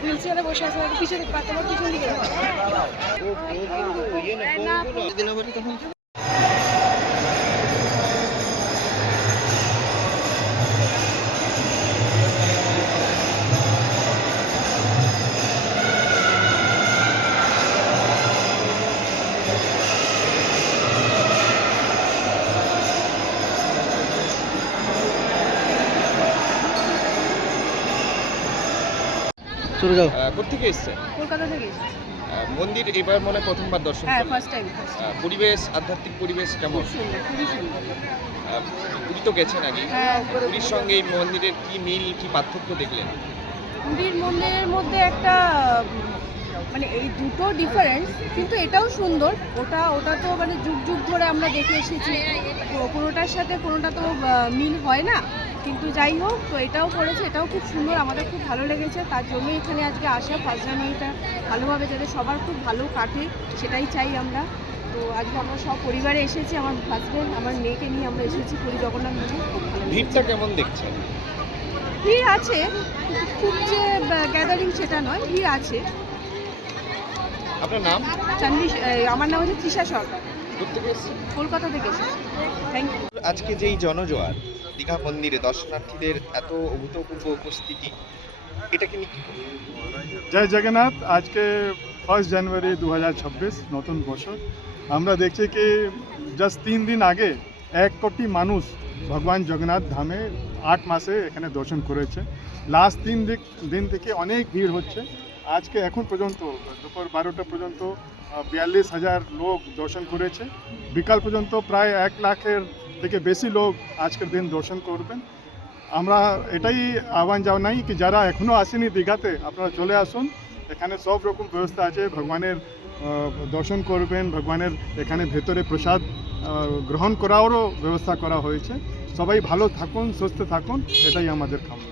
Wheel চেয়ারে বসে আছে পিছনে তোমার পিছন দিকে চলে যাও। কোথেকে এসছে? কলকাতা থেকে এসেছি। মন্দির এবার মনে প্রথমবার দর্শন হ্যাঁ, করলেন? First time. পরিবেশ, আধ্যাত্মিক পরিবেশ কেমন? খুবই সুন্দর। পুরী তো গেছেন আগে, হ্যাঁ, পুরীর সঙ্গে এই মন্দিরের কি মিল, কি পার্থক্য দেখলেন? পুরীর মন্দিরের মধ্যে একটা মানে এই দুটো ডিফারেন্স, কিন্তু এটাও সুন্দর। ওটা তো মানে যুগ যুগ ধরে আমরা দেখে এসেছি, কোনোটার সাথে কোনোটা তো মিল হয় না, কিন্তু যাই হোক তো এটাও করেছে, এটাও খুব সুন্দর, আমাদের খুব ভালো লেগেছে। তার জন্যই এখানে আজকে আসা, ফার্স্ট জানুয়ারিটা ভালোভাবে যাতে সবার খুব ভালো কাটে সেটাই চাই আমরা। তো আজকে আমরা সব পরিবারে এসেছি, আমার হাজব্যান্ড আমার মেয়েকে নিয়ে আমরা এসেছি পুরী জগন্নাথ মন্দির। খুব ভালো লেগেছে। ভিড়টা কেমন দেখছেন? ভিড় আছে, খুব যে গ্যাদারিং সেটা নয়, ভিড় আছে। আপনার নাম? আমার নাম হচ্ছে তৃষা সরকার, কোথেকে এসছেন? কলকাতা থেকে এসেছি। Thank you. আজকে যেই জনজোয়ার দীঘা মন্দিরে দর্শনার্থীদের এত অভূতপূর্ব উপস্থিতি, এটাকে নিয়ে কি বলবেন? জয় জগন্নাথ। আজকে 1 জানুয়ারি 2026 নতুন বছর। আমরা দেখছি কি জাস্ট 3 দিন আগে 1 কোটি মানুষ ভগবান জগন্নাথ ধামে 8 মাসে এখানে দর্শন করেছে। লাস্ট 3 দিন থেকে অনেক ভিড় হচ্ছে। আজকে এখন পর্যন্ত দুপুর 12টা পর্যন্ত 42,000 লোক দর্শন করেছে। বিকাল পর্যন্ত প্রায় 1 লাখের থেকে বেশি লোক আজকের দিন দর্শন করবেন। আমরা এটাই আহ্বান জানাই কি যারা এখনও আসেনি দীঘাতে, আপনারা চলে আসুন। এখানে সব রকম ব্যবস্থা আছে, ভগবানের দর্শন করবেন, ভগবানের এখানে ভেতরে প্রসাদ গ্রহণ করারও ব্যবস্থা করা হয়েছে। সবাই ভালো থাকুন, সুস্থ থাকুন, এটাই আমাদের কামনা।